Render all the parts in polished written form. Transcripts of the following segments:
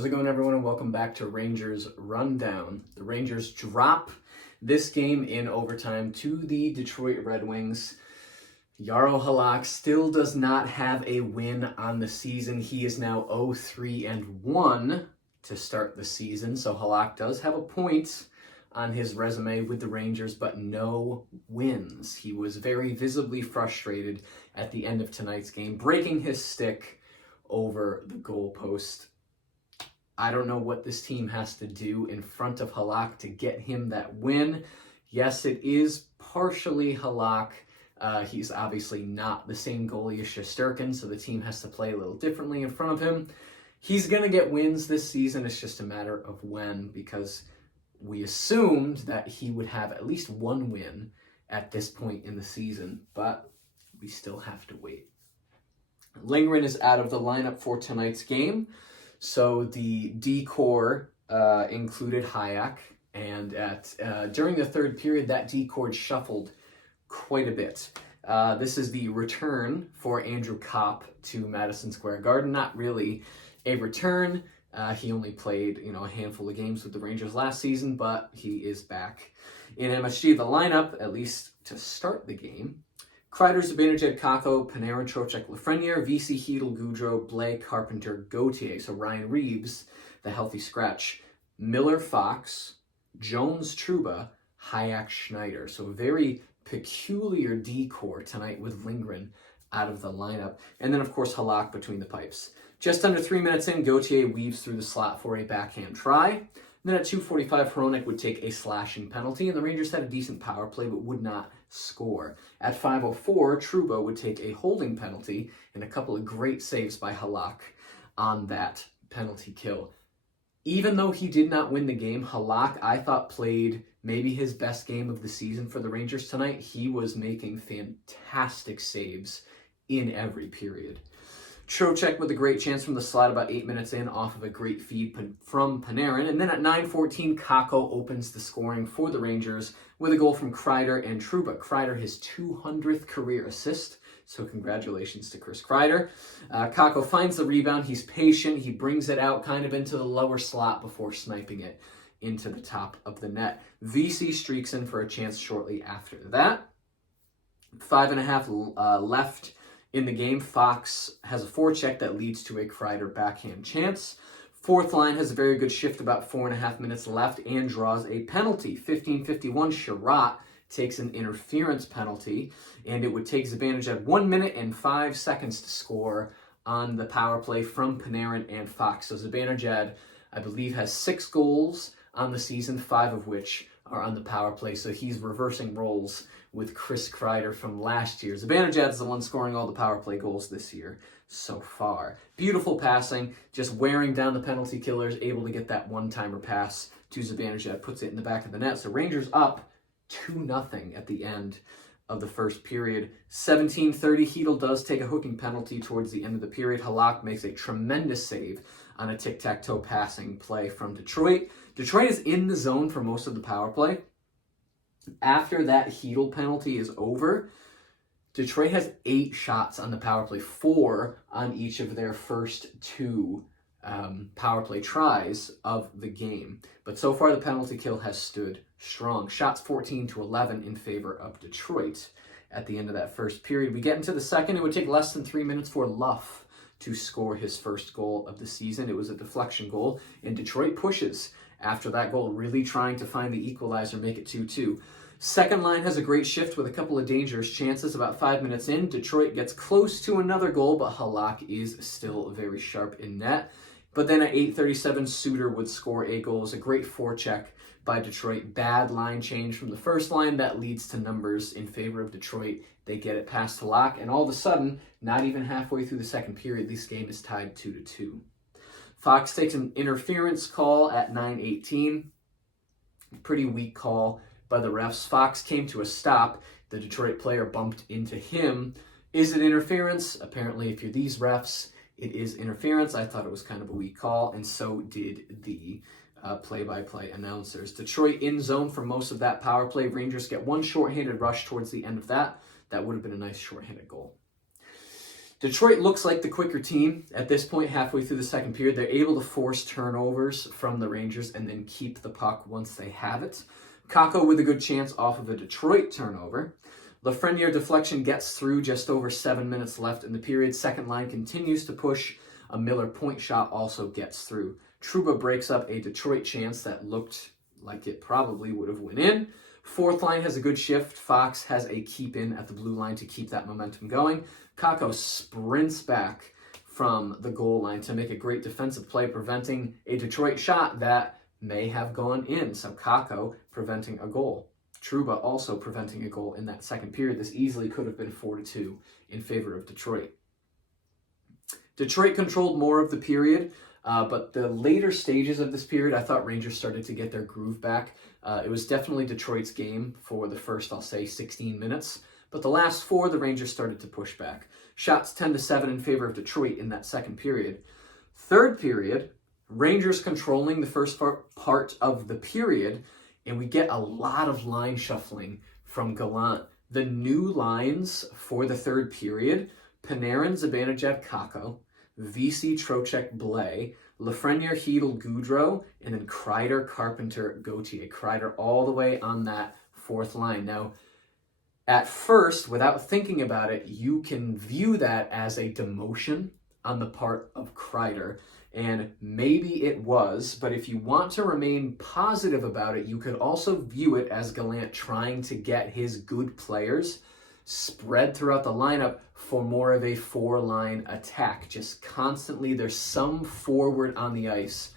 How's it going, everyone, and welcome back to Rangers Rundown. The Rangers drop this game in overtime to the Detroit Red Wings. Jaro Halak still does not have a win on the season. He is now 0-3-1 to start the season, so Halak does have a point on his resume with the Rangers, but no wins. He was very visibly frustrated at the end of tonight's game, breaking his stick over the goalpost. I don't know what this team has to do in front of Halak to get him that win. Yes, it is partially Halak. He's obviously not the same goalie as Shesterkin, so the team has to play a little differently in front of him. He's going to get wins this season. It's just a matter of when, because we assumed that he would have at least one win at this point in the season, but we still have to wait. Lindgren is out of the lineup for tonight's game. So the D-core included Hayak, and during the third period, that D-core shuffled quite a bit. This is the return for Andrew Kopp to Madison Square Garden. Not really a return. He only played, a handful of games with the Rangers last season, but he is back in MSG. The lineup, at least to start the game: Kreider, Zibanejad, Kakko, Panarin, Trocheck, Lafreniere, Vesey, Hedl, Gaudreau, Blake, Carpenter, Gauthier. So Ryan Reeves, the healthy scratch. Miller, Fox, Jones, Trouba, Hayak, Schneider. So a very peculiar D-core tonight with Lindgren out of the lineup. And then, of course, Halak between the pipes. Just under 3 minutes in, Gauthier weaves through the slot for a backhand try. And then at 2:45, Hronek would take a slashing penalty, and the Rangers had a decent power play but would not score. At 5:04, Trouba would take a holding penalty and a couple of great saves by Halak on that penalty kill. Even though he did not win the game, Halak, I thought, played maybe his best game of the season for the Rangers tonight. He was making fantastic saves in every period. Trocheck with a great chance from the slot about 8 minutes in off of a great feed from Panarin. And then at 9:14, Kakko opens the scoring for the Rangers with a goal from Kreider and Trouba. Kreider, his 200th career assist, so congratulations to Chris Kreider. Kakko finds the rebound. He's patient. He brings it out kind of into the lower slot before sniping it into the top of the net. Vesey streaks in for a chance shortly after that. 5.5 left in the game. Fox has a forecheck that leads to a Kreider backhand chance. Fourth line has a very good shift about 4.5 minutes left and draws a penalty. 15:51, Sherratt takes an interference penalty, and it would take Zibanejad 1 minute and 5 seconds to score on the power play from Panarin and Fox. So Zibanejad, I believe, has 6 goals on the season, 5 of which are on the power play. So he's reversing roles with Chris Kreider from last year. Zibanejad's the one scoring all the power play goals this year so far. Beautiful passing, just wearing down the penalty killers, able to get that one-timer pass to Zibanejad, puts it in the back of the net. So Rangers up 2-0 at the end of the first period. 17:30, Hedl does take a hooking penalty towards the end of the period. Halak makes a tremendous save on a tic-tac-toe passing play from Detroit. Detroit is in the zone for most of the power play. After that Hedl penalty is over, Detroit has 8 shots on the power play, 4 on each of their first 2 power play tries of the game. But so far, the penalty kill has stood strong. Shots 14-11 in favor of Detroit at the end of that first period. We get into the second. It would take less than 3 minutes for Luff to score his first goal of the season. It was a deflection goal, and Detroit pushes after that goal, really trying to find the equalizer, make it 2-2. Second line has a great shift with a couple of dangerous chances. About 5 minutes in, Detroit gets close to another goal, but Halak is still very sharp in net. But then at 8:37, Suter would score a goal. It was a great forecheck by Detroit. Bad line change from the first line. That leads to numbers in favor of Detroit. They get it past Halak, and all of a sudden, not even halfway through the second period, this game is tied 2-2. Fox takes an interference call at 9:18. Pretty weak call by the refs. Fox came to a stop. The Detroit player bumped into him. Is it interference? Apparently, if you're these refs, it is interference. I thought it was kind of a weak call, and so did the play-by-play announcers. Detroit in zone for most of that power play. Rangers get one shorthanded rush towards the end of that. That would have been a nice shorthanded goal. Detroit looks like the quicker team. At this point, halfway through the second period, they're able to force turnovers from the Rangers and then keep the puck once they have it. Kakko with a good chance off of a Detroit turnover. Lafreniere deflection gets through just over 7 minutes left in the period. Second line continues to push. A Miller point shot also gets through. Trouba breaks up a Detroit chance that looked like it probably would have went in. Fourth line has a good shift. Fox has a keep in at the blue line to keep that momentum going. Kakko sprints back from the goal line to make a great defensive play, preventing a Detroit shot that may have gone in. So Kakko preventing a goal. Trouba also preventing a goal in that second period. This easily could have been 4-2 in favor of Detroit. Detroit controlled more of the period, but the later stages of this period, I thought Rangers started to get their groove back. It was definitely Detroit's game for the first, I'll say, 16 minutes. But the last 4, the Rangers started to push back. Shots 10-7 in favor of Detroit in that second period. Third period, Rangers controlling the first part of the period, and we get a lot of line shuffling from Gallant. The new lines for the third period, Panarin, Zibanejad, Kakko, Vesey, Trocheck, Blais, Lafreniere, Hedl, Goudreau, and then Kreider, Carpenter, Gauthier. Kreider all the way on that fourth line. Now, at first, without thinking about it, you can view that as a demotion on the part of Kreider. And maybe it was, but if you want to remain positive about it, you could also view it as Gallant trying to get his good players spread throughout the lineup for more of a 4-line attack. Just constantly, there's some forward on the ice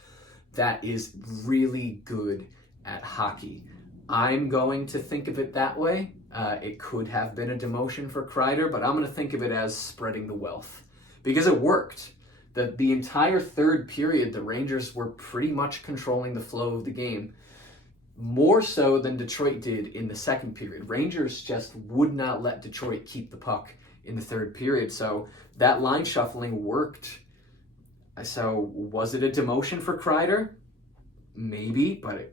that is really good at hockey. I'm going to think of it that way. It could have been a demotion for Kreider, but I'm going to think of it as spreading the wealth because it worked. The entire third period, the Rangers were pretty much controlling the flow of the game, more so than Detroit did in the second period. Rangers just would not let Detroit keep the puck in the third period, so that line shuffling worked. So was it a demotion for Kreider? Maybe, but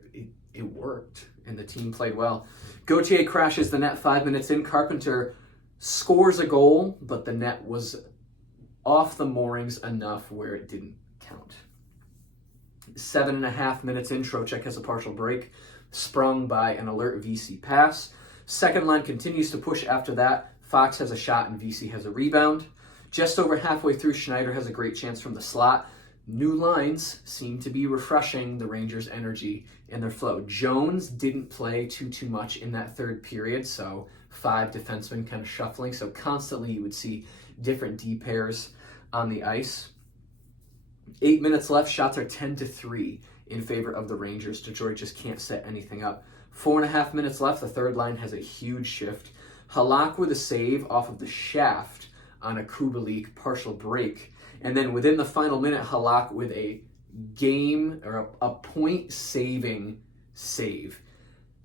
it worked, and the team played well. Gauthier crashes the net 5 minutes in. Carpenter scores a goal, but the net was off the moorings enough where it didn't count. 7.5 minutes in, Trocheck has a partial break, sprung by an alert VC pass. Second line continues to push after that. Fox has a shot and VC has a rebound. Just over halfway through, Schneider has a great chance from the slot. New lines seem to be refreshing the Rangers' energy and their flow. Jones didn't play too much in that third period, so 5 defensemen kind of shuffling. So constantly you would see different D pairs on the ice. 8 minutes left. Shots are 10-3 in favor of the Rangers. Detroit just can't set anything up. 4.5 minutes left. The third line has a huge shift. Halak with a save off of the shaft on a Kubalik partial break. And then within the final minute, Halak with a game or a point-saving save.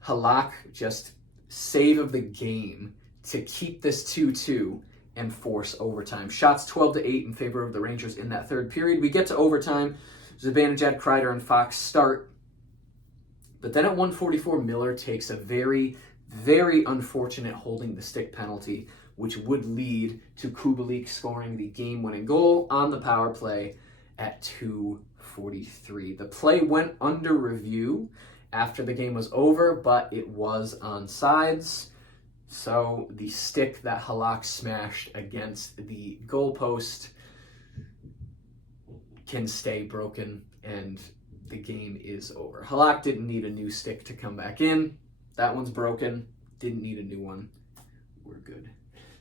Halak just save of the game to keep this 2-2 and force overtime. Shots 12-8 in favor of the Rangers in that third period. We get to overtime. Zibanejad, Kreider, and Fox start. But then at 1:44, Miller takes a very, very unfortunate holding the stick penalty, which would lead to Kubalik scoring the game-winning goal on the power play at 2:43. The play went under review after the game was over, but it was onside. So the stick that Halak smashed against the goalpost can stay broken, and the game is over. Halak didn't need a new stick to come back in. That one's broken. Didn't need a new one. We're good.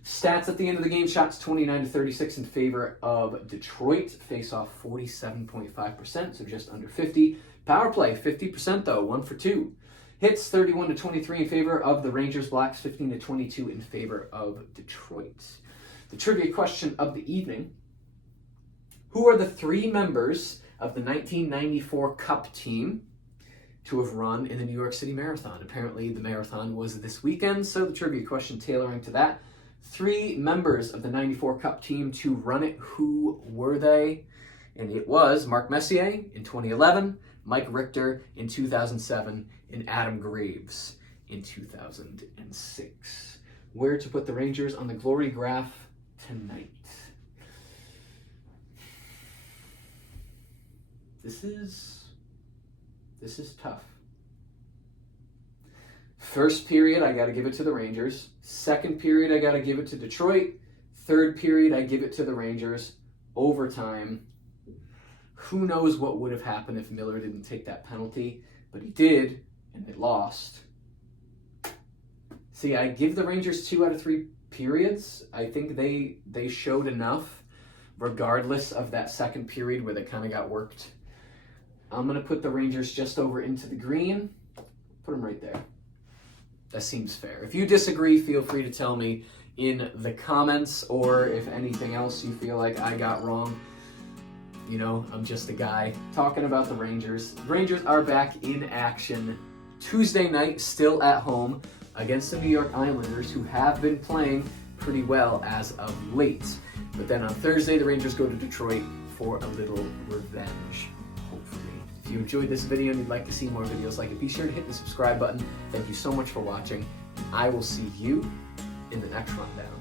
Stats at the end of the game: shots 29-36 in favor of Detroit. Face-off 47.5%, so just under 50. Power play 50% though, 1 for 2. Hits 31-23 in favor of the Rangers. Blacks 15-22 in favor of Detroit. The trivia question of the evening: who are the 3 members of the 1994 Cup team to have run in the New York City Marathon? Apparently the marathon was this weekend, so the trivia question tailoring to that. 3 members of the 94 Cup team to run it. Who were they? And it was Mark Messier in 2011, Mike Richter in 2007, and Adam Graves in 2006. Where to put the Rangers on the glory graph tonight? This is tough. First period, I got to give it to the Rangers. Second period, I got to give it to Detroit. Third period, I give it to the Rangers. Overtime, who knows what would have happened if Miller didn't take that penalty, but he did, and they lost. See, I give the Rangers 2 out of 3 periods. I think they showed enough, regardless of that second period where they kind of got worked. I'm going to put the Rangers just over into the green. Put them right there. That seems fair. If you disagree, feel free to tell me in the comments, or if anything else you feel like I got wrong. You know, I'm just a guy talking about the Rangers. The Rangers are back in action Tuesday night, still at home, against the New York Islanders, who have been playing pretty well as of late. But then on Thursday, the Rangers go to Detroit for a little revenge, hopefully. If you enjoyed this video and you'd like to see more videos like it, be sure to hit the subscribe button. Thank you so much for watching. I will see you in the next rundown.